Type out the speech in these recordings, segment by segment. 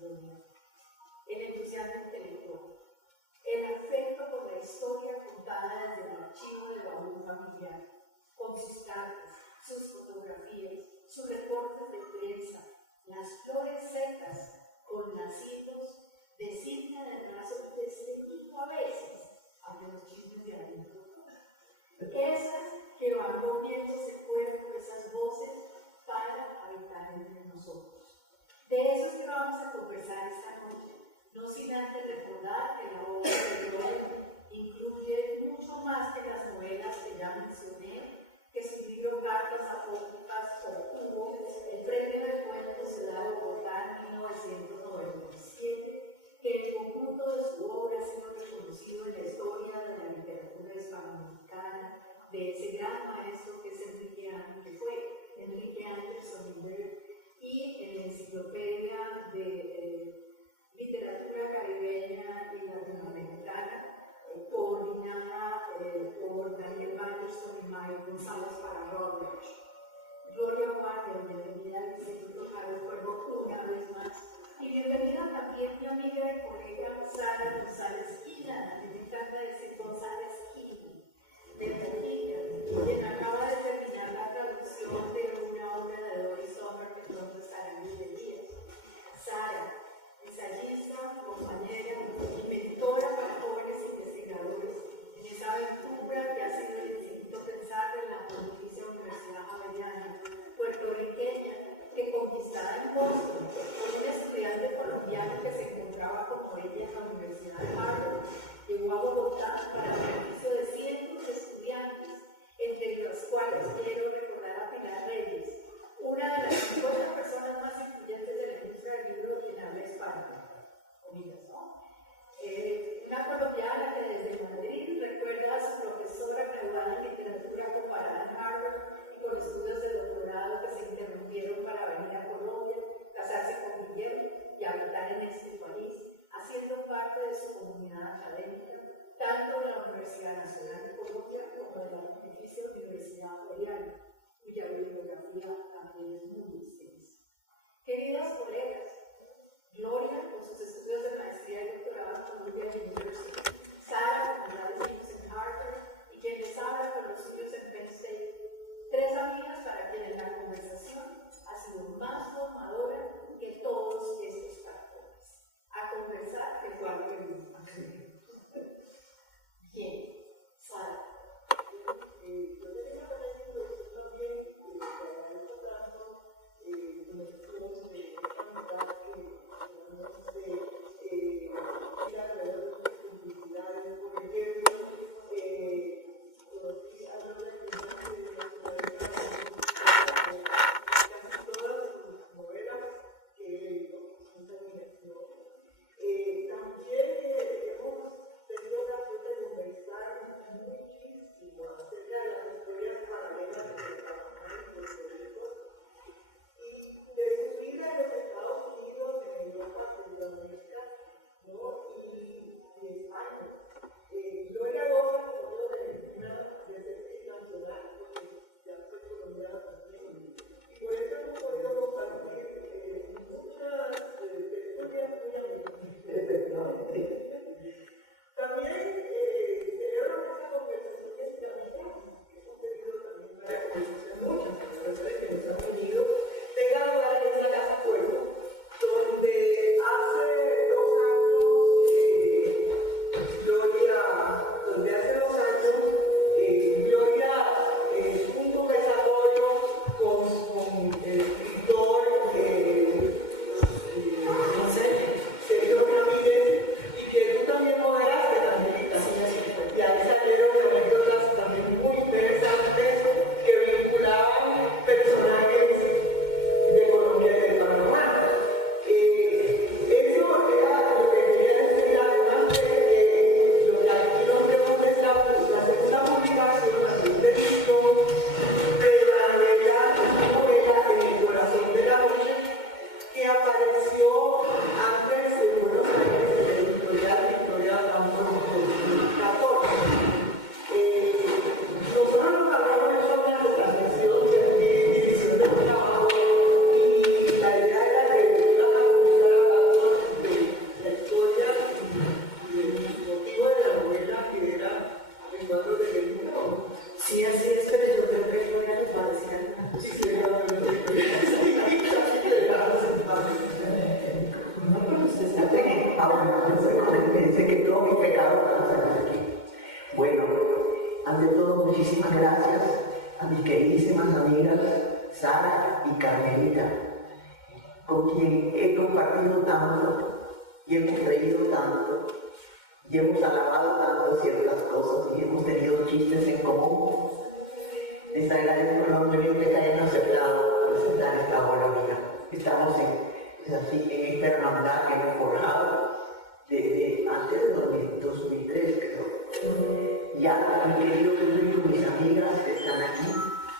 sincronía, el entusiasmo intelectual, el afecto por la historia contada desde el archivo del baúl familiar, con sus cartas, sus fotografías, sus reportes de prensa, las flores secas con nacidos de cinta de brazo desteñido a veces, aunque los chismes de adentro. Esas que van moviéndose cuerpo, esas voces para habitar entre nosotros. De eso es que vamos a conversar esta noche, no sin antes recordar que la obra de Joel incluye mucho más que las novelas que ya mencioné, que su libro Cartas Apócrifas obtuvo el premio de cuentos de la Bogotá en 1997, que el conjunto de su obra ha sido reconocido en la historia de la literatura hispanoamericana, de ese gran maestro que es Enrique Anderson Inver, y en la enciclopedia de literatura caribeña y latinoamericana, coordinada por Daniel Vanderson y Mike González para Routledge. Gloria Guardia, bienvenida al Instituto Carlos Cuervo una vez más. Y bienvenida también mi amiga y colega Sara González Quina, que me encanta decir González Quina, de Bolivia, quien acaba de terminar la traducción de una obra de Doris Sommer que pronto estará en librerías. Sara, ensayista, compañera y mentora para jóvenes investigadores en esa aventura que ha sido el Instituto Pensar en la Pensé que todo mi pecado para salir aquí. Bueno, ante todo, muchísimas gracias a mis queridísimas amigas Sara y Carmelita, con quien he compartido tanto y hemos reído tanto y hemos alabado tanto ciertas cosas y hemos tenido chistes en común. Les agradezco enormemente que hayan aceptado presentar esta obra mía. Estamos en esta hermandad que hemos forjado desde antes de 2003, creo. Ya mi querido público, mis amigas que están aquí,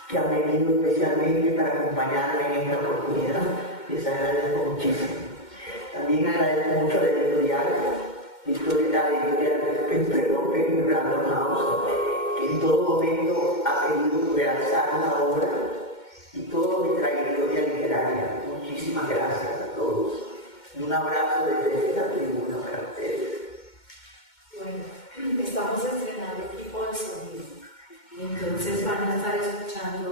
que han venido especialmente para acompañarme en esta oportunidad, les agradezco muchísimo. También agradezco mucho a la editorial Brandon House, que en todo momento ha querido realzar la obra y toda mi trayectoria literaria. Muchísimas gracias a todos. Y un abrazo desde esta tribuna para ustedes. Bueno, estamos estrenando equipo de sonido, entonces van a estar escuchando,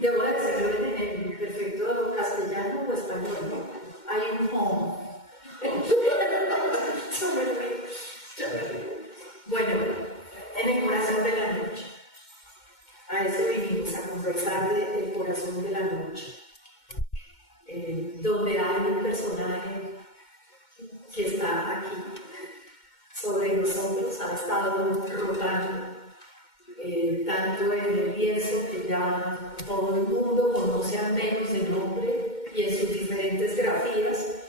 debo decirlo en perfecto castellano o español, ¿no? Hay un home. Bueno, en el corazón de la noche, a eso vinimos, a conversar del corazón de la noche, donde hay un personaje que está aquí sobre nosotros, ha estado rotando tanto en el lienzo que ya todo el mundo conoce al menos el nombre y en sus diferentes grafías.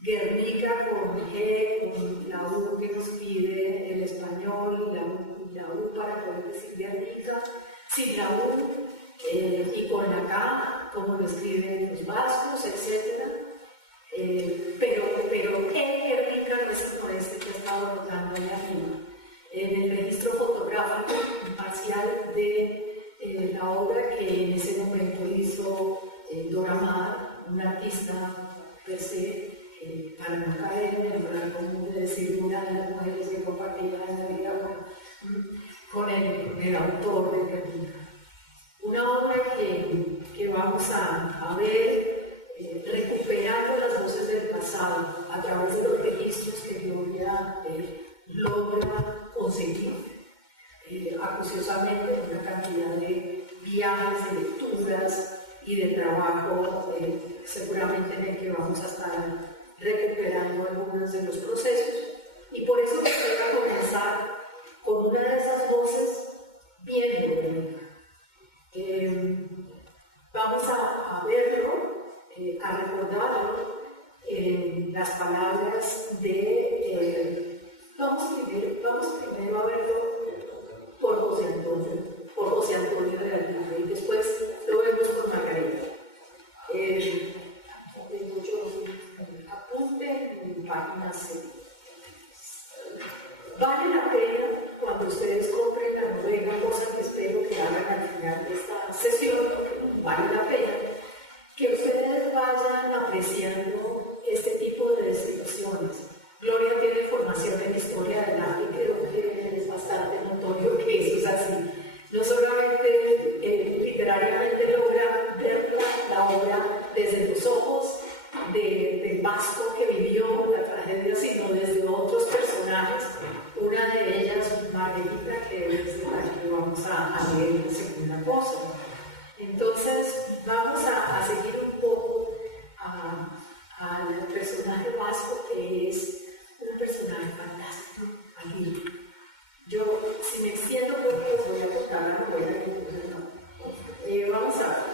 Guernica con G, con la U que nos pide el español, la U para poder decir Guernica, sin la U y con la K, como lo escriben los vascos, etc. Pero el Guernica no es como este que ha estado rotando allá arriba. En el registro fotográfico imparcial de la obra que en ese momento hizo Dora Maar, una artista per se, para no caer en el lugar común de decir una de las mujeres que compartía en la vida con el autor de Guernica. Una obra que vamos a ver recuperando las voces del pasado a través de los registros que Gloria logra conseguir acuciosamente una cantidad de viajes, de lecturas y de trabajo seguramente en el que vamos a estar recuperando algunos de los procesos. Y por eso quisiera comenzar con una de esas voces bien Guernica. Vamos a verlo, a recordarlo en las palabras de... vamos primero a verlo por José Antonio de Aguirre, y después lo vemos por Margarita. Tengo yo apunte en página 6. Vale la pena, cuando ustedes compren la novela, cosa que espero que hagan al final de esta sesión, vale la pena que ustedes vayan apreciando este tipo de descripciones. Gloria tiene formación en historia del arte y creo que es bastante notorio que eso es así. No solamente literariamente logra ver la obra desde los ojos del vasco que vivió la tragedia, sino desde otros personajes. Una de ellas, Margarita, que es la que vamos a leer en segunda cosa. Entonces, vamos a seguir un poco al personaje vasco, que es un personaje fantástico, Aguirre. Yo, si me extiendo poco, voy a contar la novela, entonces no. Vamos a ver.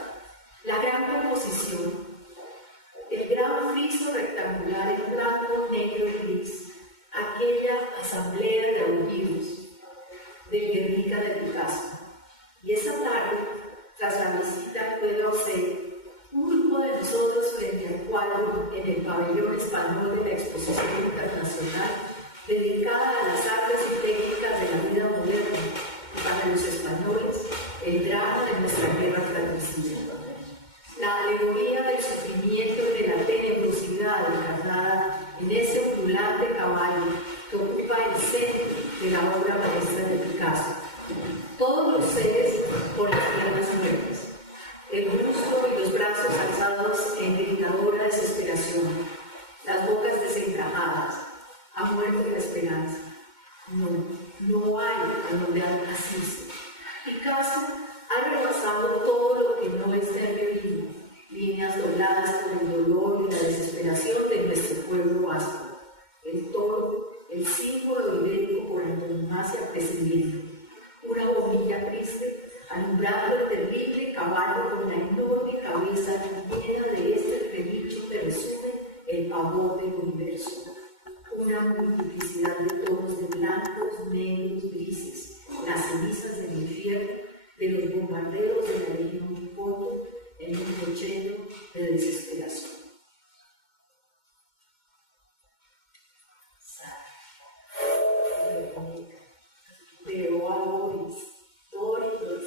La gran composición. El gran friso rectangular en blanco, negro y gris. Aquella asamblea de aullidos de Guernica de Picasso. Y esa tarde, tras la visita, puedo hacer un grupo de nosotros frente al cuadro en el pabellón español de la Exposición Internacional, dedicada a las artes y técnicas de la vida moderna, y para los españoles, el drama de nuestra guerra fratricida. La alegoría del sufrimiento y de la tenebrosidad encarnada en ese ondulante caballo que ocupa el centro de la obra maestra de Picasso. Todos los seres con las piernas muertas. brazos alzados en gritadora desesperación, las bocas desencajadas, ha muerto la esperanza. No hay a donde asirse. Picasso ha rebasado todo lo que no es de bebido, líneas dobladas por el dolor y la desesperación de nuestro pueblo vasco. El toro, el símbolo ibérico por antonomasia prescindible. Una bombilla triste, alumbrando el terrible caballo con la enorme cabeza llena de este rebicho que resume el pavor del universo. Una multiplicidad de tonos de blancos, negros, grises, las cenizas del infierno, de los bombardeos de la legión de Poto, en un cochero de desesperación. Veo árboles, dóridos,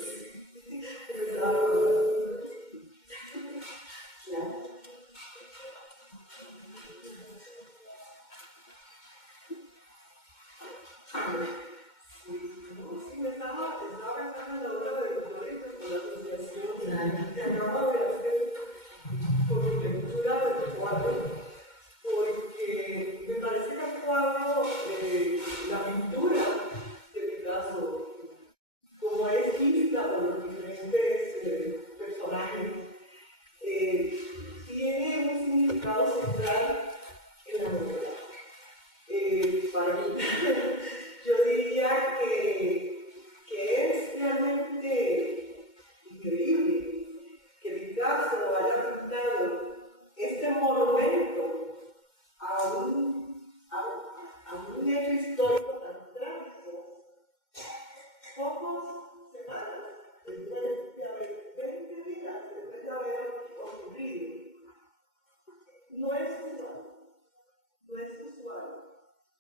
porque me parece que el cuadro, la pintura de Picasso, como es vista por los diferentes personajes, tiene un significado central en la novela. Para mí, yo diría que es realmente increíble que Picasso haya pintado este monumento a un hecho histórico tan trágico. Pocas semanas después de haber 20 días después de haber ocurrido. No es usual.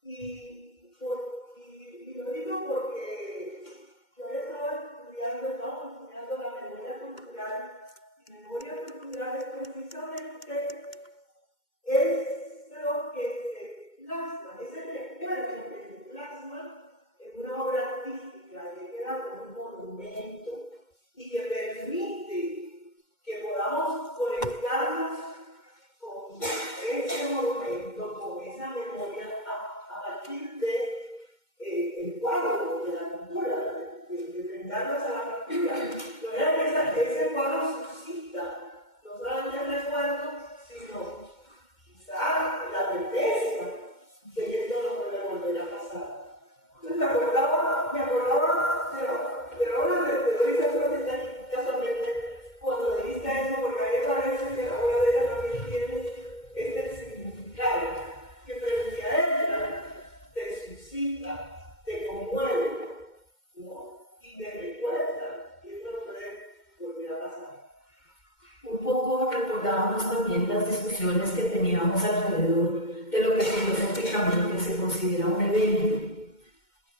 Y lo digo porque yo estamos estudiando la memoria cultural, y memoria cultural es precisamente lo que se plasma, ese recuerdo que se plasma en una obra artística que queda como un monumento y que permite que podamos conectarnos con ese monumento, con esa memoria a partir del cuadro, de la pintura, de enfrentarnos a la pintura. De manera que ese cuadro suscita no solamente el recuerdo, sino quizá la certeza de que esto no puede volver a pasar. Entonces me acordaba de la obra de Doris Fuentes, casualmente, cuando dijiste eso, porque a mí me parece que la obra de ella también tiene este significado, que frente a ella te suscita, te conmueve, ¿no? Y te recuerda que esto no puede volver a pasar. Un poco recordábamos también las discusiones que teníamos alrededor de lo que filosóficamente se considera un evento.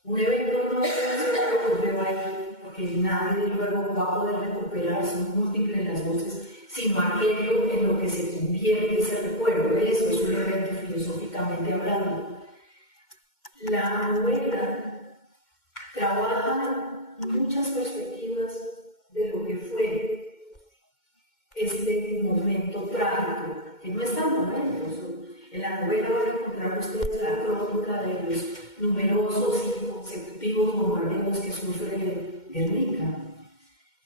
Un evento no es lo que ocurrió ahí, porque nadie luego va a poder recuperar, son múltiples las voces, sino aquello en lo que se convierte ese recuerdo. Eso es un evento filosóficamente hablando. La novela trabaja muchas perspectivas de lo que fue este momento trágico, que no es tan momento. En la novela van a encontrar ustedes la crónica de los numerosos y consecutivos bombardeos que sufre Guernica.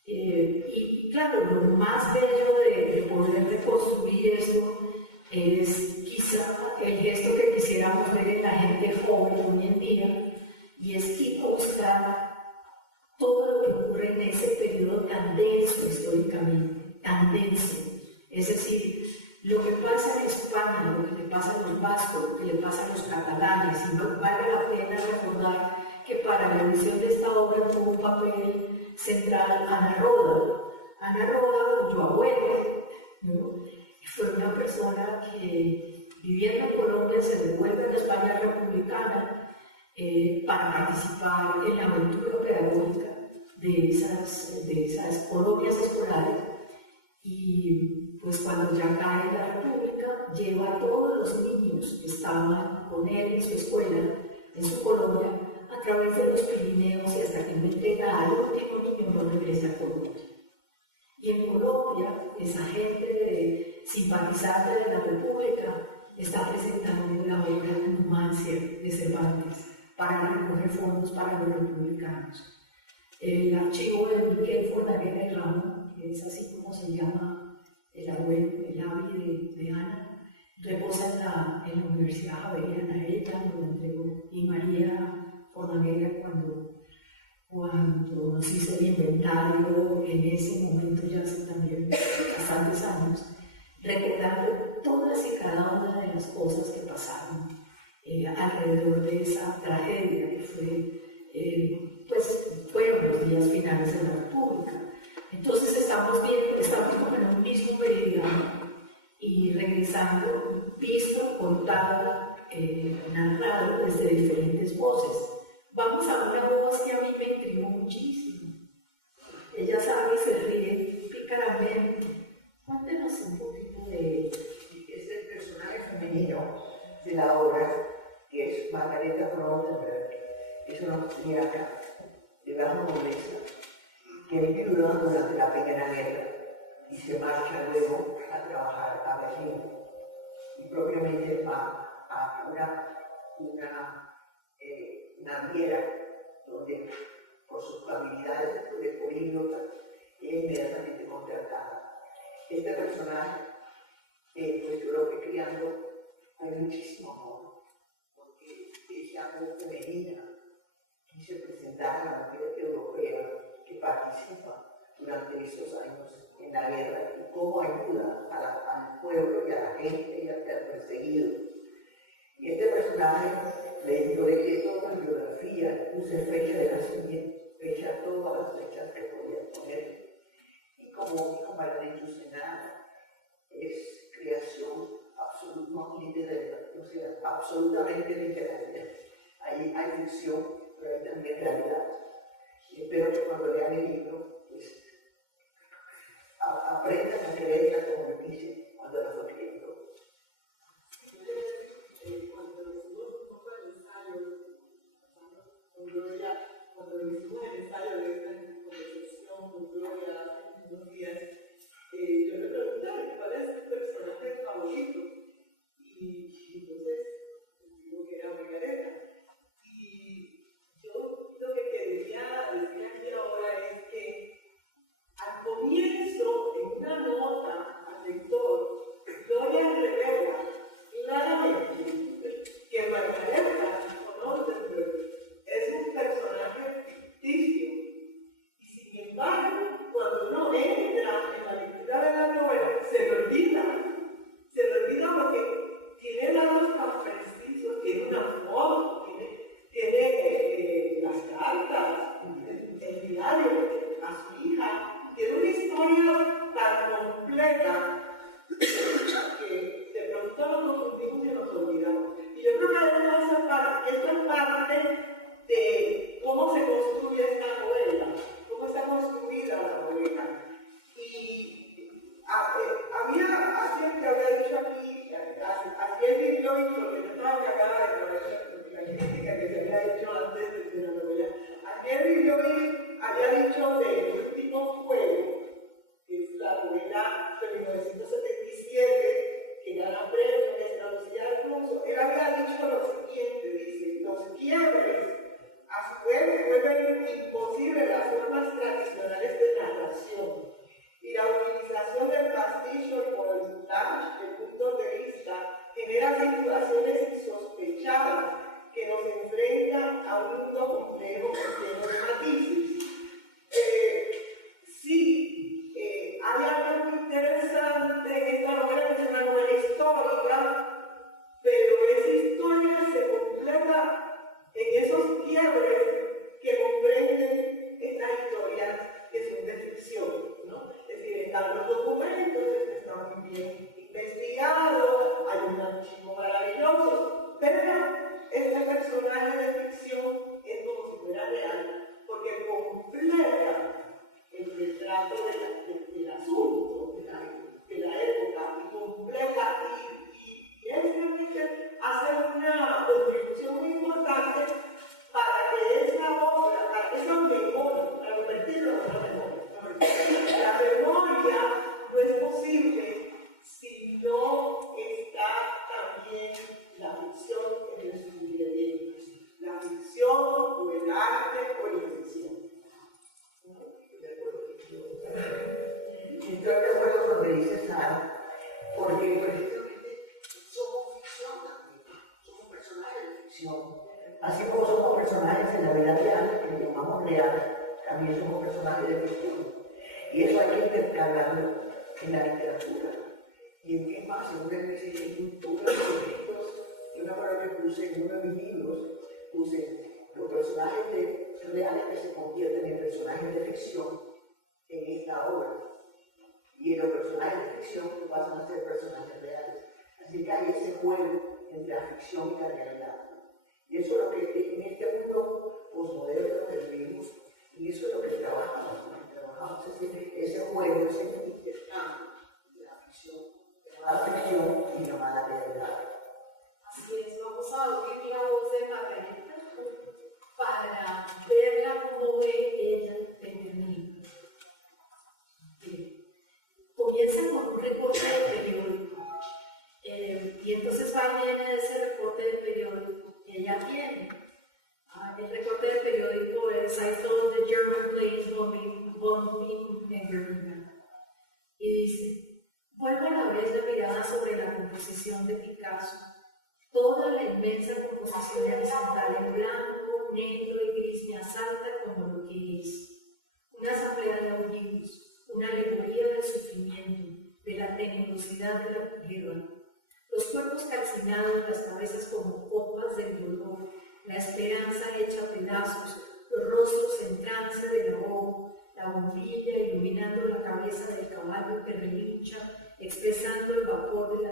Y claro, lo más bello de poder reconstruir eso es quizá el gesto que quisiéramos ver en la gente joven hoy en día, y es que buscar todo lo que ocurre en ese periodo tan denso históricamente, tan denso. Es decir, lo que pasa en España, lo que le pasa a los vascos, lo que le pasa a los catalanes, y no vale la pena recordar que para la edición de esta obra tuvo un papel central Ana Roda. Ana Roda, cuyo abuelo, ¿no?, fue una persona que viviendo en Colombia se devuelve a la España republicana para participar en la aventura pedagógica de esas colonias escolares, y pues cuando ya cae la República lleva a todos los niños que estaban con él en su escuela, en su colonia, a través de los Pirineos, y hasta que no entrega al último niño no regresa a Colombia. Y en Colombia, esa gente simpatizante de la República está presentando la obra Numancia de Cervantes para recoger fondos para los republicanos. El archivo de Miquel Fornaguera y Ramos, que es así como se llama el abuelo, el avi de Ana, reposa en la Universidad Javeriana. Ella lo entregó, y María Fornaguera cuando nos hizo el inventario, en ese momento ya hace también bastantes años, recordando todas y cada una de las cosas que pasaron alrededor de esa tragedia que fue, pues fueron los días finales de la República. Entonces estamos como en un mismo meridiano y regresando, visto, contado, narrado desde diferentes voces. Vamos a una voz que a mí me intrigó muchísimo. Ella sabe y se ríe pícaramente. Cuéntenos un poquito de... Es el personaje femenino de la obra, que es Margareta Frontenberg. Es una austriaca de baja nobleza que viuda durante la Primera Guerra y se marcha luego a trabajar a Berlín y propiamente va a una naviera donde por sus habilidades de políglota es inmediatamente contratada. Este personaje, pues yo lo que criando hay muchísimo amor, porque esa voz femenina quise presentar a la mujer europea que participa durante estos años en la guerra y cómo ayuda al pueblo y a la gente y al perseguido. Y este personaje, yo leí toda la biografía, puse fecha de nacimiento, todas las fechas que podía poner. Y como dijo Marlene Yusenada, es creación absolutamente literaria. Ahí hay ficción, pero hay también realidad. Y espero que cuando lean el libro, pues aprendan a creerla como me dice cuando la fue escribiendo. Cuando hicimos el ensayo de esta conversación con Gloria hace unos días, yo le pregunté cuál es tu personaje favorito. Y entonces digo que era Margareta. Y yo lo que quería decir aquí ahora es que al comienzo, en una nota Y estoy de acuerdo con lo que dice Sara, porque precisamente somos ficción también, somos personajes de ficción. Así como somos personajes en la vida real, que llamamos real, también somos personajes de ficción. Y eso hay que intercalarlo en la literatura. Y en qué más, en una especie de cultura de objetos. Yo me acuerdo que puse en uno de mis libros, puse los personajes reales que se convierten en personajes de ficción en esta obra. Y en los personajes de ficción que pasan a ser personajes reales. Así que hay ese juego entre la ficción y la realidad. Y eso es lo que en este mundo posmoderno que vivimos, y eso es lo que trabajamos, ese juego, ese intercambio de la ficción, llamada ficción y llamada realidad. Así es, vamos a oír la voz de Margarita para verla como ve ella femenina. Comienza con un recorte de periódico y entonces va y viene de ese recorte de periódico que ella tiene. El recorte de periódico es I saw the German planes bombing en Berlín. Y dice, vuelvo a la vez la mirada sobre la composición de Picasso. Toda la inmensa composición horizontal en blanco, negro y gris me asalta como lo que es. Una asamblea de aullidos, una alegoría del sufrimiento, de la tenebrosidad de la guerra. Los cuerpos calcinados, las cabezas como copas del dolor, la esperanza hecha pedazos, los rostros en trance del ahogo, la bombilla iluminando la cabeza del caballo que relincha, expresando el vapor de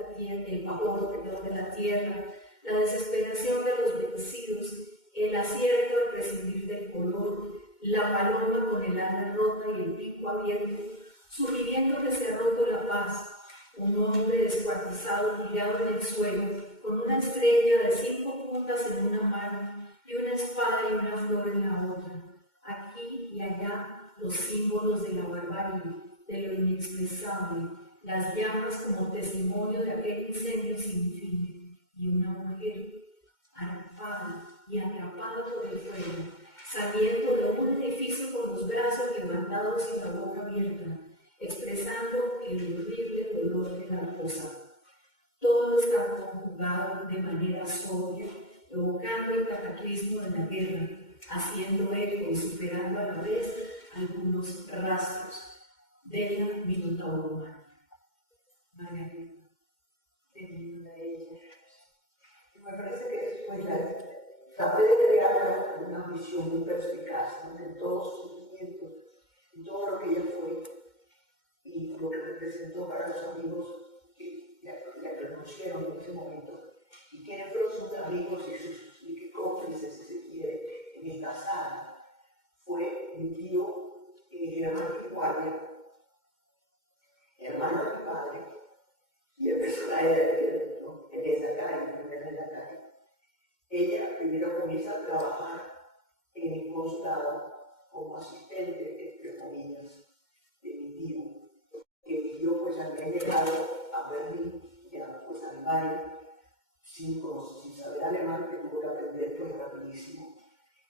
la tierra, la desesperación de los vencidos, el acierto al prescindir del color, la paloma con el ala rota y el pico abierto, sugiriendo que se ha roto la paz, un hombre descuartizado tirado en el suelo, con una estrella de 5 puntas en una mano y una espada y una flor en la otra. Aquí y allá los símbolos de la barbarie, de lo inexpresable, las llamas como testimonio de aquel incendio sin fin, y una mujer arropada y atrapada por el fuego, saliendo de un edificio con los brazos levantados y la boca abierta, expresando el horrible dolor de la cosa. Todo está conjugado de manera sobria, evocando el cataclismo de la guerra, haciendo eco y superando a la vez algunos rastros de la Minotauro humana. Margarita, termina ella. Me parece que después traté de crear una visión muy perspicaz, ¿no?, de todos sus sentimientos, de todo lo que ella fue y lo que representó para los amigos que la conocieron en ese momento. Y quiénes fueron sus amigos y qué cómplices, si se quiere, en esta sala. Fue mi tío Germán Guardia, hermano de mi padre, y el personaje de él, ¿no?, en esa calle, en la calle. Ella primero comienza a trabajar en el consulado como asistente, entre comillas, de mi tío. Que mi tío pues había llegado a Berlín, ya pues a Alemania, sin saber alemán, que tuvo que aprender pues rapidísimo.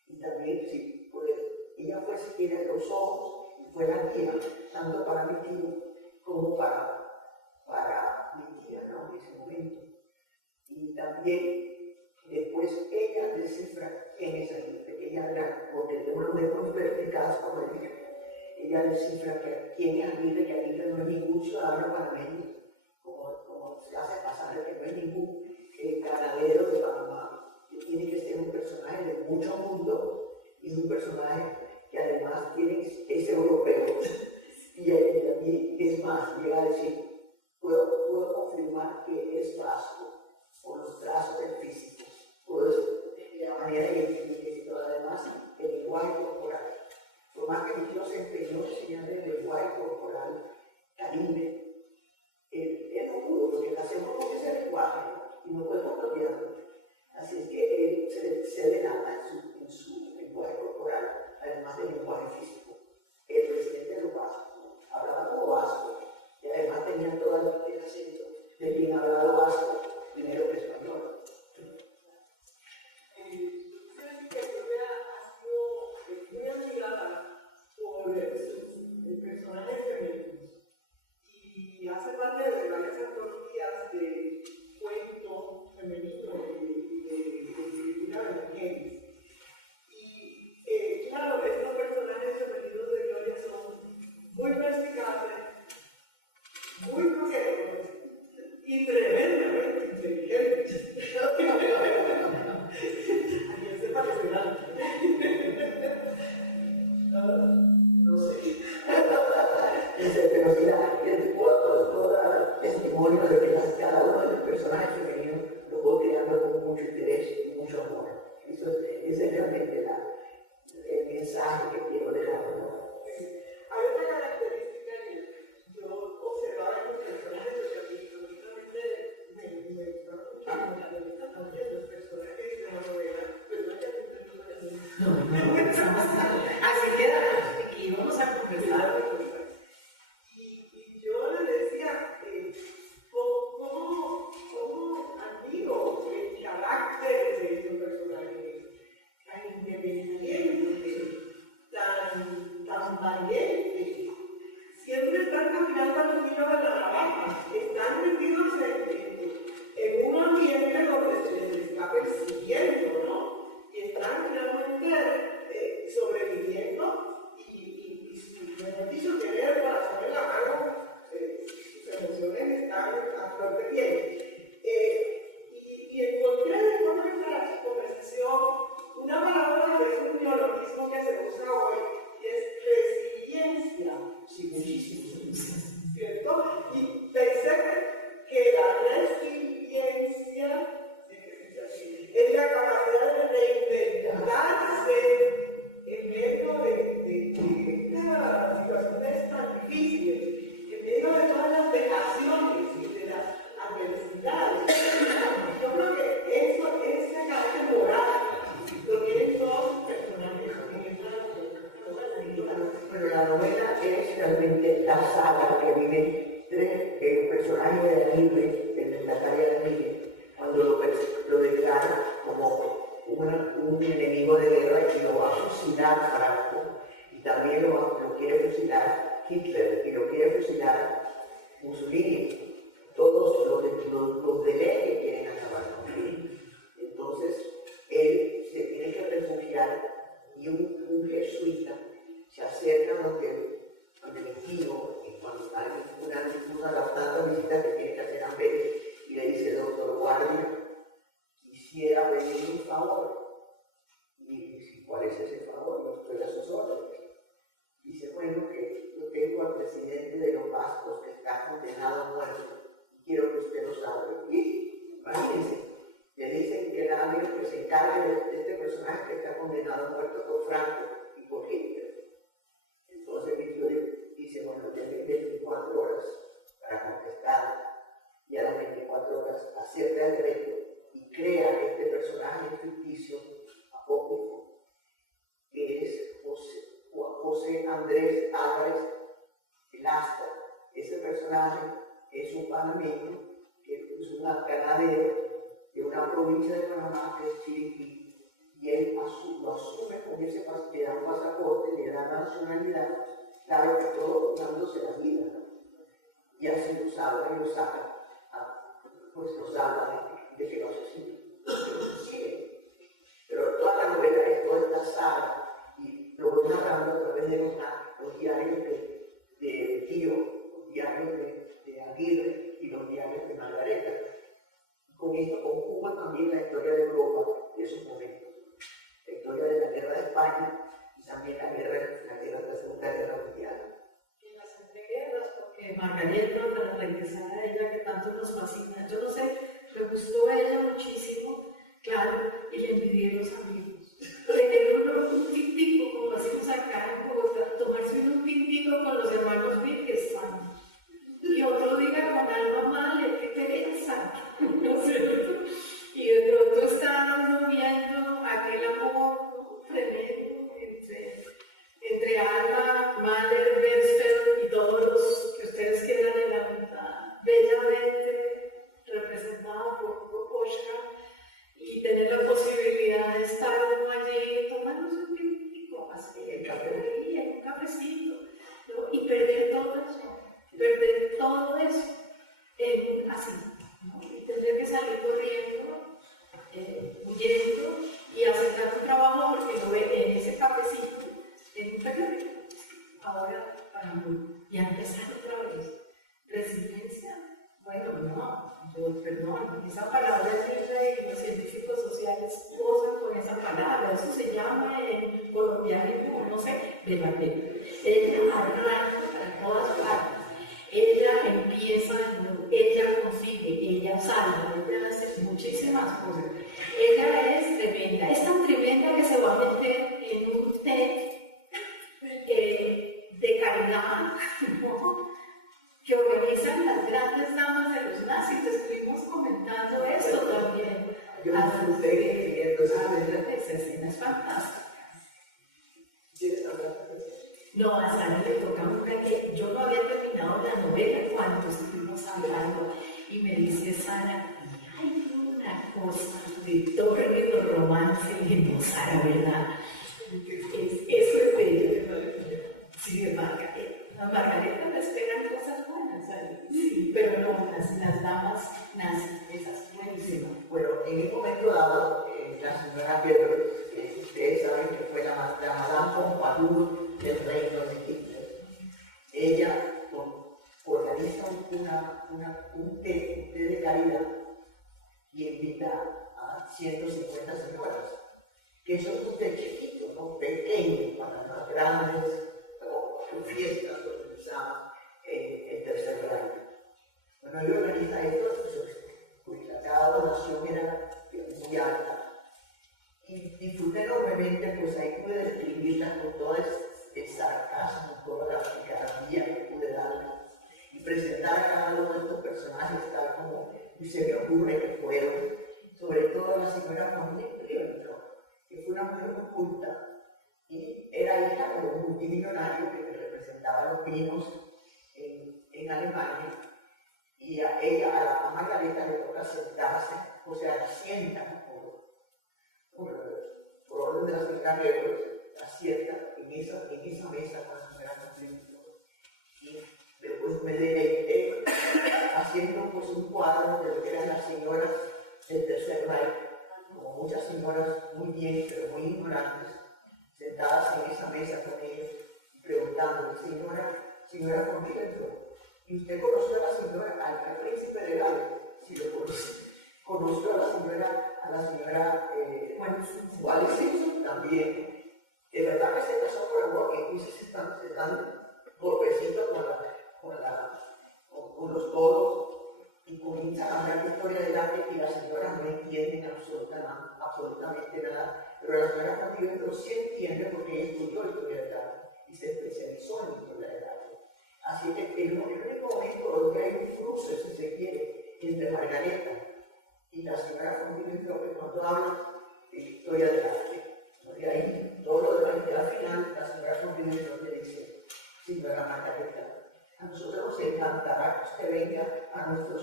Y también, sí, pues, ella fue si quiere los ojos y fue la guía, tanto para mi tío como para mi tía, ¿no?, en ese momento. Y también después ella descifra quién es Aguirre. Ella, porque de una mujer muy perspicaz como ella descifra quién es Aguirre, que Aguirre no es ningún ciudadano panameño, como se hace pasar, que no es ningún ganadero de Panamá, que tiene que ser un personaje de mucho mundo y un personaje que además es europeo. Y es más, llega a decir, puedo confirmar que es vasco por los trazos del físico, de la manera y todo además el lenguaje corporal. Por más que mi tío se empeñó enseñando el lenguaje corporal caribe, él no pudo, porque nacemos con ese lenguaje y no podemos cambiarlo. Así es que él se delata en su lenguaje corporal, además del lenguaje físico. El presidente de los vascos hablaba como vasco y además tenía todo el acento de quien hablaba vasco primero que español. Muy admirada por Dice, pero mira, te puedo dar testimonio de que cada uno de los personajes femeninos lo voy creando con mucho interés y mucho amor. Ese es realmente el mensaje que quiero dejar, ¿no? Hay otra característica que yo observaba en los personajes de capítulo, justamente me gustaba mucho los personajes de la novela, pero no ya No, así queda, y vamos a conversar. Y yo le decía, ¿cómo admiro el carácter de estos personajes, tan independientes, tan valientes, siempre están caminando al filo de la navaja, están metidos en un ambiente donde se les está persiguiendo, ¿no? Y están finalmente sobreviviendo y mejor dicho, tener el corazón en la mano, sus emociones están a flor de piel. Y encontré después de esta conversación una palabra que es un neologismo que se usa hoy, y es resiliencia. Sí, muchísimo. ¿Cierto? Y pensé que la resiliencia es la capacidad de reinventarse en medio de estas situaciones tan difíciles, en medio de todas las vejaciones y de las adversidades. Yo creo que ese carácter moral lo tienen todos los personajes en esta novela. Bueno, la novela es realmente la saga que viven tres personajes de Aguirre, de Natalia Aguirre, cuando lo declara como un enemigo de guerra y lo va a fusilar Franco, y también lo quiere fusilar Hitler y lo quiere fusilar Mussolini. Todos los del eje quieren acabar con él. Entonces, él se tiene que refugiar y un jesuita se acerca donde mi tío, y cuando está en una de las tantas visitas que tiene que hacer a Pérez, y le dice, doctor Guardia, quisiera pedirle un favor. Y dice, ¿cuál es ese favor? Yo estoy a sus órdenes. Dice, bueno, que yo tengo al presidente de los Vascos que está condenado a muerte, y quiero que usted lo salve. Y, imagínense, le dicen que nadie que se encargue de este personaje que está condenado a muerte por Franco y por Hitler. Entonces mi tío dice, bueno, tiene 24 horas para contestar, y a las 24 horas acepta el reto y crea este personaje ficticio, apócrifo, que es José Andrés Álvarez Velasco. Ese personaje es un panameño que es un ganadero de una provincia de Panamá que es Chiriquí, y él lo asume con ese le da un pasaporte, le da la nacionalidad, claro que todo dándose la vida, ¿no? Y así lo salva y lo saca, pues lo salva de que lo asesinen. Pero toda la novela es toda esta saga, y lo voy narrando a través de los diarios de Tío, los diarios de Aguirre y los diarios de Margareta. Y con esto conjuga también la historia de Europa de esos momentos. La historia de la guerra de España y también la Segunda Guerra Mundial. Y las entreguerras, porque Margarita, la regresada de ella que tanto nos fascina, yo no sé, me gustó a ella muchísimo, claro, y le envidié los amigos. Tener un tintico, como hacemos acá en Bogotá, tomarse un tintico con los hermanos Wittgenstein. Y otro diga con alma madre, qué pereza, ¿no es cierto? Y de pronto están viendo aquel amor tremendo entre Alma, Mahler, Bernstein y todos los que ustedes quieran en la mitad, bellamente representado por Oscar, y tener la posibilidad de estar allí tomándose un tintico, así, un cafecito, ¿no? Y perder todo eso así, ¿no? Y tendría que salir corriendo, huyendo y aceptar un trabajo porque lo ve en ese cafecito, en un periódico, ahora para mí, y a empezar otra vez. Resiliencia, bueno, perdón, esa palabra es y los científicos sociales gozan con esa palabra, eso se llama en colombianismo, no sé, de la pena. Ella arranca para todas partes. disfruté escribiendo esa escena es fantástica. ¿Quieres hablar? No, a Sara le toca una que yo no había terminado la novela cuando estuvimos hablando y me dice Sara, hay una cosa de tórrido romance en Sara, ¿verdad? Eso es bello. Sí, de Margareta. A Margareta me esperan cosas buenas, ¿sabes? Sí, pero no, las damas nacen, esas buenísimas. Bueno, en un momento dado, la señora Gerber, ustedes saben que fue la Madame Pompadour del reino de Hitler, ella organiza un té de caridad y invita a 150 señoras, que eso es un té chiquito, ¿no? Pequeño para las grandes fiestas que organizaba el Tercer Reich. Bueno, yo organiza esto, pues cada donación era muy alta. Y disfruté enormemente, pues ahí pude describirla con todo el sarcasmo, toda la picardía que pude darle y presentar a cada uno de estos personajes tal como se me ocurre que fueron, sobre todo la señora María Priento, que fue una mujer muy culta y era hija de un multimillonario que representaba los vinos en Alemania. Y a ella, a Margareta, le toca sentarse, o sea, la sientan por orden de la señora Gerber, la sientan en esa mesa con la señora Conflicto. Y después me deleité haciendo pues un cuadro de lo que eran las señoras del Tercer Reich, como muchas señoras muy bien, pero muy ignorantes, sentadas en esa mesa con ellos, preguntándole, señora Conflicto, ¿y usted conoció a la señora, al príncipe de Gales? Sí, lo conocí. ¿Conoció a la señora Wallis Simpson? También. De verdad que se casó por amor, que incluso se están golpecitos con los codos y comienzan a hablar de historia del arte y las señoras no entienden absolutamente nada. Pero la señora Conflicto sí entiende porque ella estudió historia del arte y se especializó en historia del arte. Así que el único momento donde hay un cruce, si se quiere, entre Margareta y la señora Conflicto, que cuando habla de historia del arte, de ahí todo lo demás, y al final la señora Conflicto le dice, señora Margareta, a nosotros nos encantará que usted venga a nuestras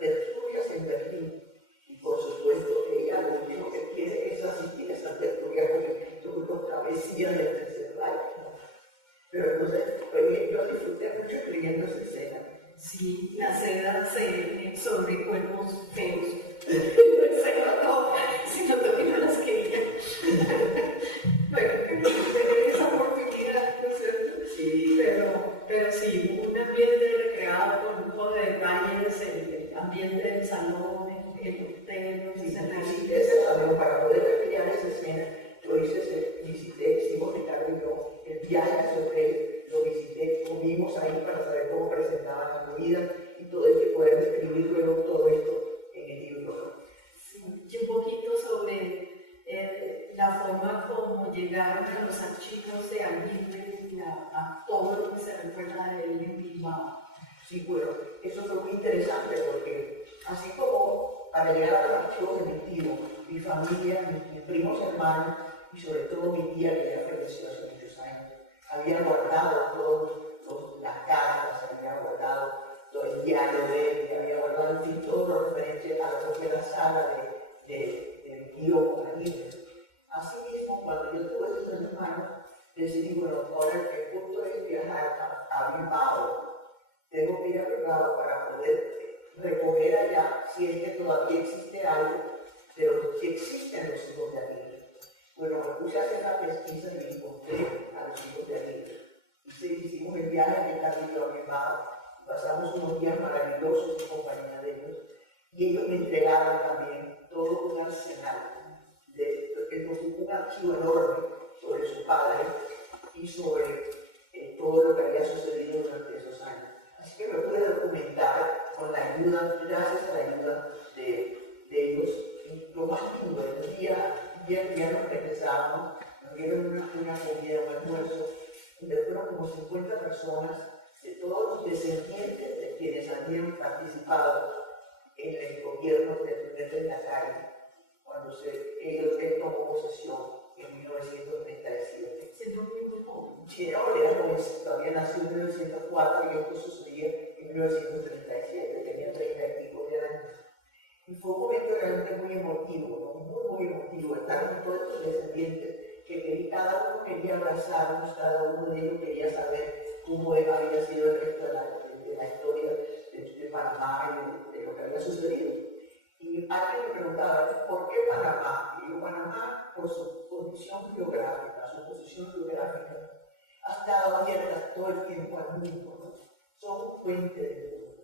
tertulias en Berlín. Y por supuesto, ella lo único que quiere es asistir a esas tertulias porque son una travesía del Tercer Reich. Pero entonces, yo disfruté mucho escribiendo esa escena. Sí, la seda sobre cuerpos feos. Se notó que no las quería. Bueno, que esa oportunidad, ¿no es cierto? Sí. Pero sí, un ambiente recreado con un poco de detalles, el ambiente del salón, el hotel, los escenarios. Sí, ese salón, para poder recrear esa escena, yo hicimos Ricardo y yo, el viaje a ese hotel, lo visité, comimos ahí para saber cómo presentaban la comida y todo esto, y poder escribir luego todo esto en el libro. Sí, y un poquito sobre la forma como llegaron a los archivos de Allende y a todo lo que se recuerda de él en Bilbao. Sí, bueno, eso fue muy interesante porque así como para llegar a los archivos de mi tío, mi familia, mis primos hermanos y sobre todo mi tía que ya falleció hace muchos años, había guardado todas las cartas, había guardado todo el diario de él, había guardado todo lo referente a lo que era la sala de mi tío con Allende. Asimismo, cuando yo tuve esos hermanos, decidí, bueno, ahora el punto es viajar a Bilbao. Tengo que ir a Bilbao para poder recoger allá, si es que todavía existe algo, pero si existen los hijos de Allende. Bueno, me puse a hacer la pesquisa y encontré a los hijos de Allende. Hicimos el viaje en carrito a Bilbao, pasamos unos días maravillosos en compañía de ellos, y ellos me entregaron también todo un arsenal, un archivo enorme sobre su padre y sobre todo lo que había sucedido durante esos años. Así que me pude documentar con la ayuda, gracias a la ayuda de ellos. Y lo más lindo, el día nos regresábamos, nos dieron una comida, un almuerzo, donde fueron como 50 personas de todos los descendientes de quienes habían participado en el gobierno del primer de la calle, cuando él tomó posesión en 1937. Siendo muy joven. Sí, era joven, todavía nació en 1904 y esto sucedía en 1937, tenía 30 y pico de años. Y fue un momento realmente muy emotivo, ¿no? Muy emotivo, estar con todos estos descendientes que cada uno quería abrazarnos, cada uno de ellos quería saber cómo había sido el resto de la historia de Panamá y de lo que había sucedido. Y alguien me preguntaba, ¿por qué Panamá? Y yo, Panamá, por su condición geográfica, su posición geográfica, ha estado abierta todo el tiempo al mundo, ¿no? Son puente del mundo.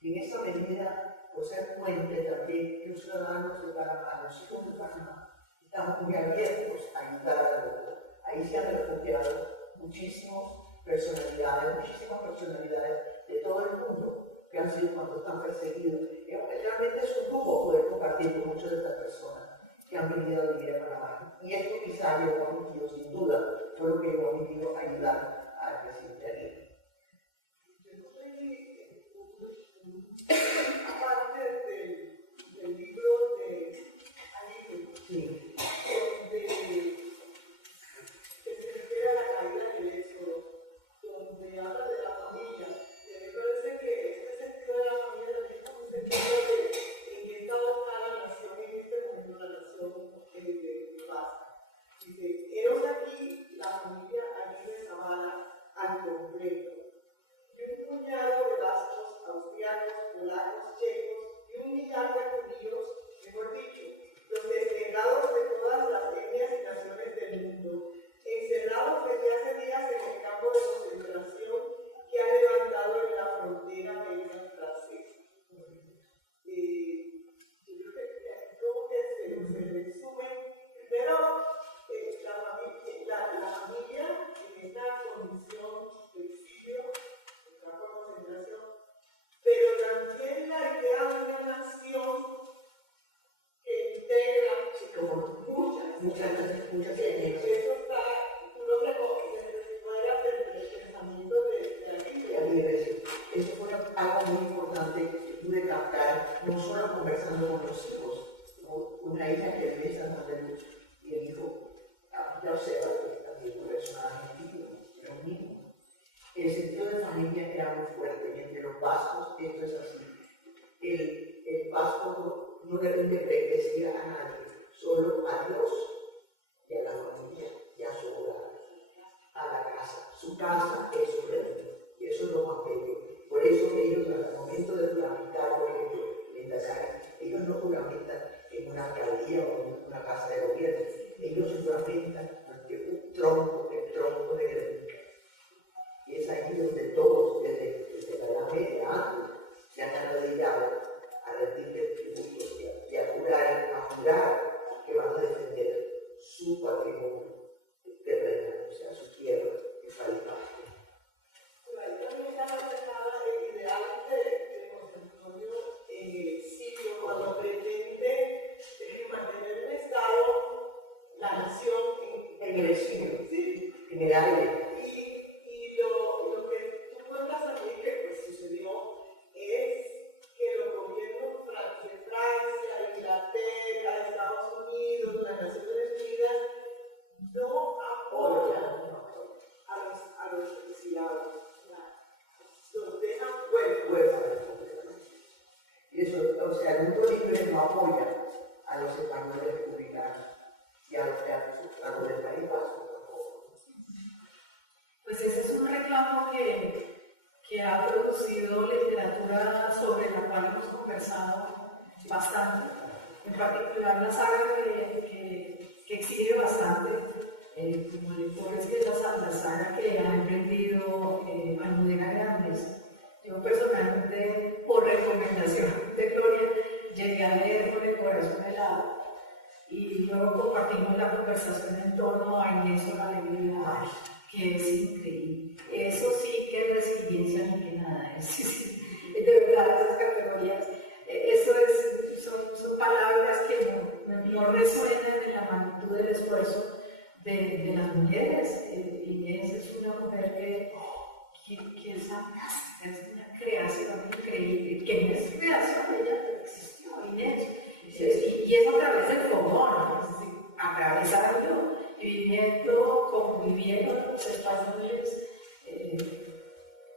Y en esa medida, por ser puente también, los ciudadanos de Panamá, los hijos de Panamá, estamos muy abiertos a ayudar al mundo. Ahí se han refugiado muchísimas personalidades de todo el mundo que han sido cuando están perseguidos. Realmente es un lujo poder compartir con muchas de estas personas que han venido a vivir a Panamá. Y esto quizá haya permitido, sin duda, fue lo que ha permitido ayudar al presidente Aguirre. Aparte del libro de Aguirre, Sí. donde se refiere a la caída del éxodo, donde habla de la familia, y a mí me parece que este sentido de la familia también es un sentido de en qué estado está la nación en este momento, la nación de Vasca. Dice, heros aquí la familia Aguirre Zavala al completo, y un puñado de vascos, austriacos, polacos, checos, y 1 millar de judíos, mejor dicho, los despegados de todas las etnias y naciones del mundo, encerrados desde hace días en el campo de concentración que ha levantado en la frontera belga-francesa. Yo creo que aquí como que se resume, primero, la familia en esta condición de exilio, en campo de concentración, pero también la idea de una nación que integra muchas etnias. Eso está, tú lo recuperas del pensamiento de Aguirre. Eso fue algo muy importante que pude captar, no solo conversando con los hijos, una hija que vive en San Juan de Luz, y el hijo, ya observa que también un personaje antiguo, era un niño. El sentido de familia era muy fuerte, y entre los vascos esto es así. El vasco no le rinde pleitesía a nadie, solo a Dios y a la familia y a su hogar, a la casa. Su casa es su reino, y eso es lo más bello. Por eso ellos, al momento de juramentar, por ejemplo, en Dakar, ellos no juramentan en una alcaldía o en una casa de gobierno, ellos juramentan ante un tronco, el tronco de Guernica. Y es allí donde todos, desde la Edad Media antes, se han arrodillado a rendirle tributos y a jurar que van a defender su patrimonio terrenal, o sea, su tierra, el país vasco. Ahí también está reflejada el ideal de José Antonio en el sitio cuando pretende mantener un Estado, la nación En el exilio, sí, en el aire. y lo que tú cuentas también que pues, sucedió es que los gobiernos de Francia, Inglaterra, Estados Unidos, las Naciones Unidas no apoyan a los exiliados, los dejan huérfanos. Y eso, o sea, el mundo libre no apoya a los españoles republicanos y a los del País Vasco tampoco. Pues ese es un reclamo que ha producido literatura sobre la cual hemos conversado bastante, en particular la saga que exige bastante, como lectores, que es la saga que ha emprendido Almudena Grandes. Yo personalmente, por recomendación de Gloria, llegué a leer Con el corazón helado y luego compartimos la conversación en torno a Inés o la alegría, que es increíble. Eso sí que es resiliencia ni que nada, de verdad, esas categorías. Son palabras que no resuenan en la magnitud del esfuerzo de las mujeres. Inés es una mujer que es fantástica, es una creación increíble, que no es creación, ella existió, Inés. Y es a través del fogón, es decir, atravesando y viviendo, conviviendo con los españoles,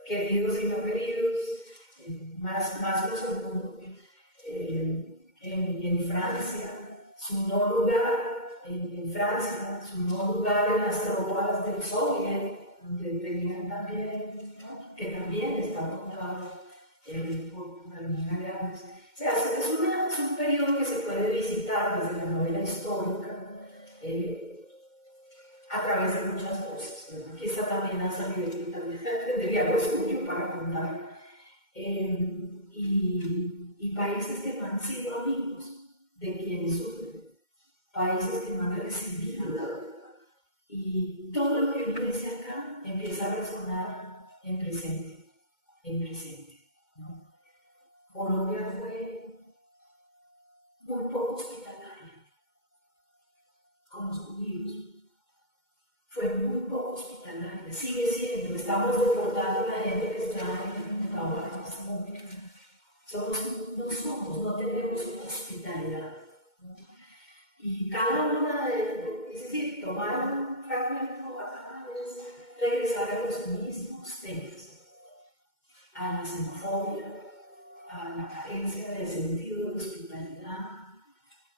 queridos y no queridos, más los del mundo. En Francia, su no lugar, en Francia, su no lugar en las tropas del Soviet, donde tenían también, ¿no? Que también está fundado por Carolina Grandes. O sea, es un periodo que se puede visitar desde la novela histórica a través de muchas voces, ¿verdad? Aquí está también a salir de también tendría algo suyo para contar. Y países que no han sido amigos de quienes sufren, países que no han recibido, y todo lo que uno dice acá empieza a resonar en presente, ¿no? Colombia fue muy poco hospitalaria con los judíos, fue muy poco hospitalaria, sigue siendo, estamos deportando a la gente que está en Uruguay en este momento. No tenemos hospitalidad, ¿no? Y cada una es decir, tomar un fragmento acá es regresar a los mismos temas, a la xenofobia, a la carencia del sentido de la hospitalidad.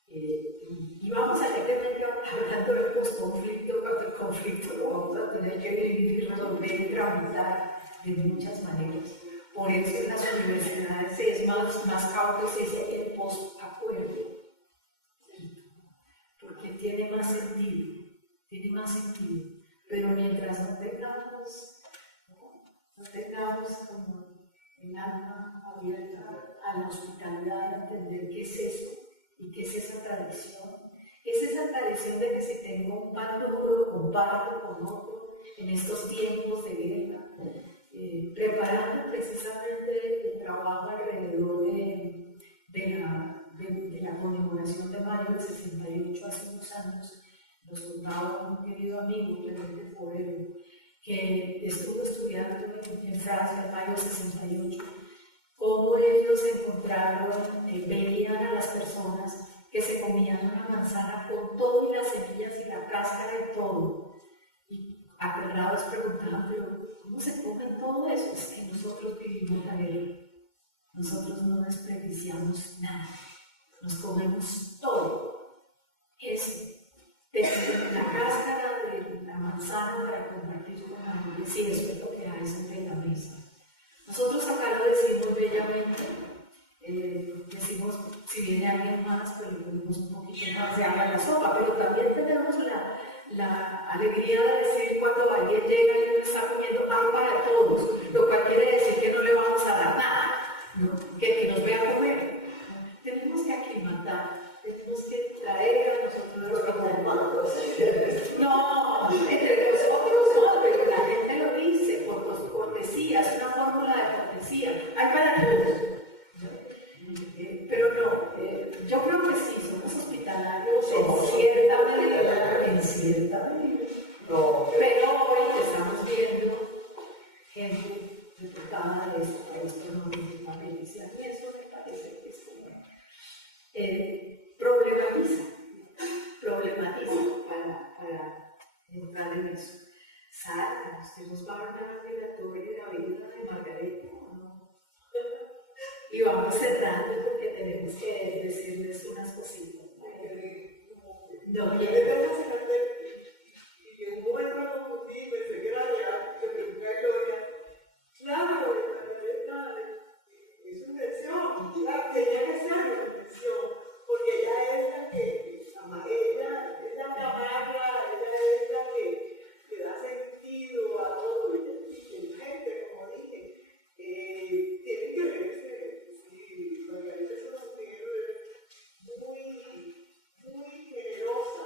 Y vamos alegremente hablando del postconflicto, cuando el conflicto lo vamos a tener que vivir y resolver y tramitar de muchas maneras. Por eso en las universidades es más cauto el post-acuerdo, porque tiene más sentido, pero mientras no tengamos como el alma abierta a la hospitalidad, a entender qué es eso y qué es esa tradición, de que si tengo un pan duro lo comparto con otro en estos tiempos de guerra. Preparando precisamente el trabajo alrededor de la conmemoración de mayo del 68 hace unos años, nos contaba un querido amigo, Clemente Forero, que estuvo estudiando en Francia en mayo del 68, cómo ellos encontraron, veían a las personas que se comían una manzana con todo y las semillas y la cáscara y todo, y aterrados preguntaban, pero ¿cómo se comen todo eso? Es que nosotros vivimos la guerra. Nosotros no desperdiciamos nada. Nos comemos todo. Eso. La cáscara de la manzana para compartir con la familia. Sí, eso es lo que hay sobre la mesa. Nosotros acá lo decimos bellamente. Decimos, si viene alguien más, pues le ponemos un poquito más de agua en la sopa. Pero también tenemos la alegría de decir cuando alguien llega y está comiendo pan para todos, lo cual quiere decir que no le vamos a dar nada, ¿no? que nos vea comer. Tenemos que aclimatar, tenemos que traer a nosotros los que no, entre nosotros no, pero la gente lo dice por cortesía, es una fórmula de cortesía, hay para todos. Pero no, yo creo que sí, somos hospitalarios en cierta medida. No, pero hoy estamos viendo gente reputada de este país por no vivir papeles, y a mí eso me parece que es como problematiza para entrar en eso. Sara, ¿usted nos va a hablar de la vida de Margarita o no? Y vamos cerrando porque tenemos que decirles unas cositas. No, y en un momento lo confundí, pensé que era real, le pregunté a Gloria, claro, es su intención, tenía que ser una intención, porque ella es la que ella es la que amarra, ella es la que da sentido a todo, y la gente, como dije, tiene que verse, sí, Margarita es una mujer muy generosa,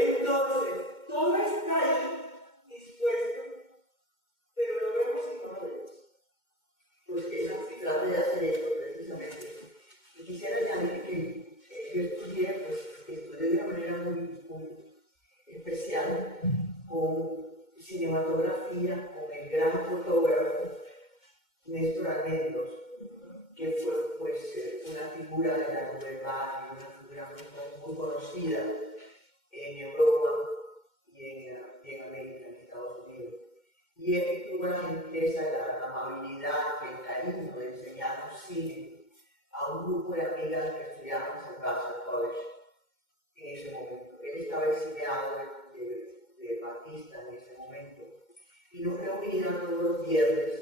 Entonces, todo está ahí dispuesto, pero lo vemos y no lo vemos. Pues esa trata de hacer esto precisamente. Y quisiera añadir que yo estudié de una manera muy especial con cinematografía, con el gran fotógrafo Néstor Almendros, que fue pues una figura de la Nouvelle Vague, una figura muy conocida en Europa y en América, en Estados Unidos. Y él tuvo la gentileza, la amabilidad y el cariño de enseñarnos cine a un grupo de amigas que estudiábamos en Vassar College en ese momento. Él estaba exiliado de Batista en ese momento y nos reunían todos los viernes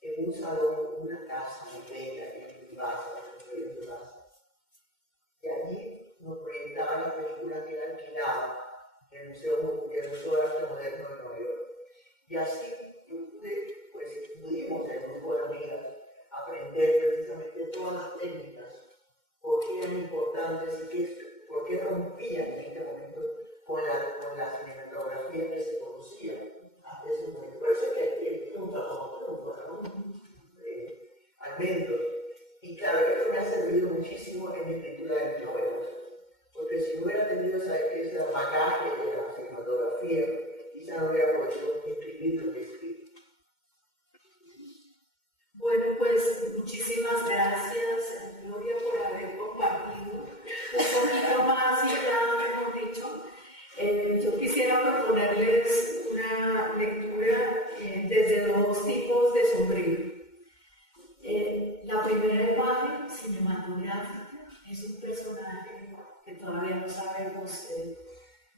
en un salón, una casa muy bella en Vassar, en Vassar. Y allí nos proyectaban la película que él alquilaba del Museo de Arte Moderno de Nueva York. Y así pudimos el grupo de amigas aprender precisamente todas las técnicas, por qué eran importantes y por qué rompían en este momento con la cinematografía que se producía hasta ese momento. Por eso es que aquí un Almendros. Y claro, esto me ha servido muchísimo en mi escritura de mis novelas, porque si no hubiera tenido ese bagaje de la cinematografía, quizá no hubiera podido escribir lo que escribí. Bueno, pues muchísimas gracias, Gloria, por haber compartido un poquito más y ya, mejor dicho. Yo quisiera proponerles una lectura desde dos tipos de sombrero. La primera imagen cinematográfica es un personaje que todavía no sabemos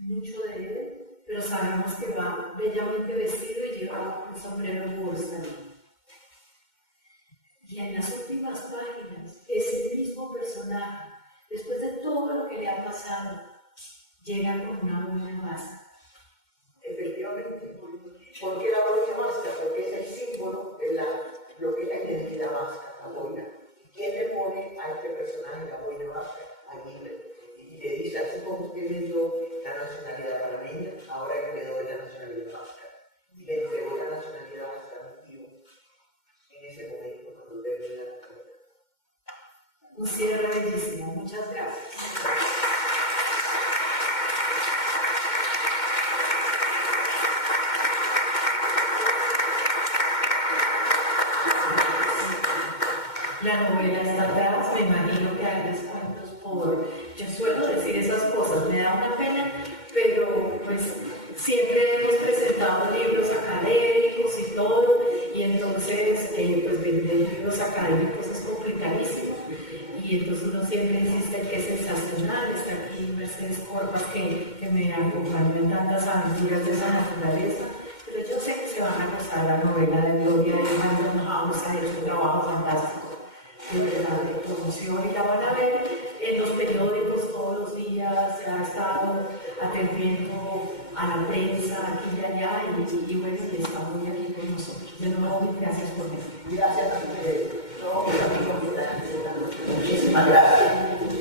mucho de él, pero sabemos que va bellamente vestido y lleva un sombrero borsa. Y en las últimas páginas, ese mismo personaje, después de todo lo que le ha pasado, llega con una buena máscara. Efectivamente. ¿Por qué la buena máscara? Porque es el símbolo de lo que es la identidad vasca, la boina. ¿Quién le pone a este personaje la boina vasca? Aguirre. Y le dice, así como usted dio la nacionalidad panameña, ahora le doy la nacionalidad vasca. Y le entregó la nacionalidad vasca a mi tío en ese momento cuando termina la carrera. Un cierre bellísimo. Muchas gracias. La novela está atrás, me imagino que hay descuentos por... Yo suelo decir esas cosas, me da una pena, pero pues siempre hemos presentado libros académicos y todo, y entonces pues vender libros académicos es complicadísimo, y entonces uno siempre insiste que es sensacional. Está aquí Mercedes Corpas que me acompañó en tantas aventuras de esa naturaleza, pero yo sé que se van a gozar la novela de Gloria de Alejandro House, ha hecho un trabajo fantástico de promoción y la van a ver en los periódicos todos los días. Se ha estado atendiendo a la prensa aquí y allá y bueno, y está muy aquí con nosotros. De nuevo, gracias por venir. Gracias a ustedes, todos mis amigos que están aquí. Muchísimas gracias.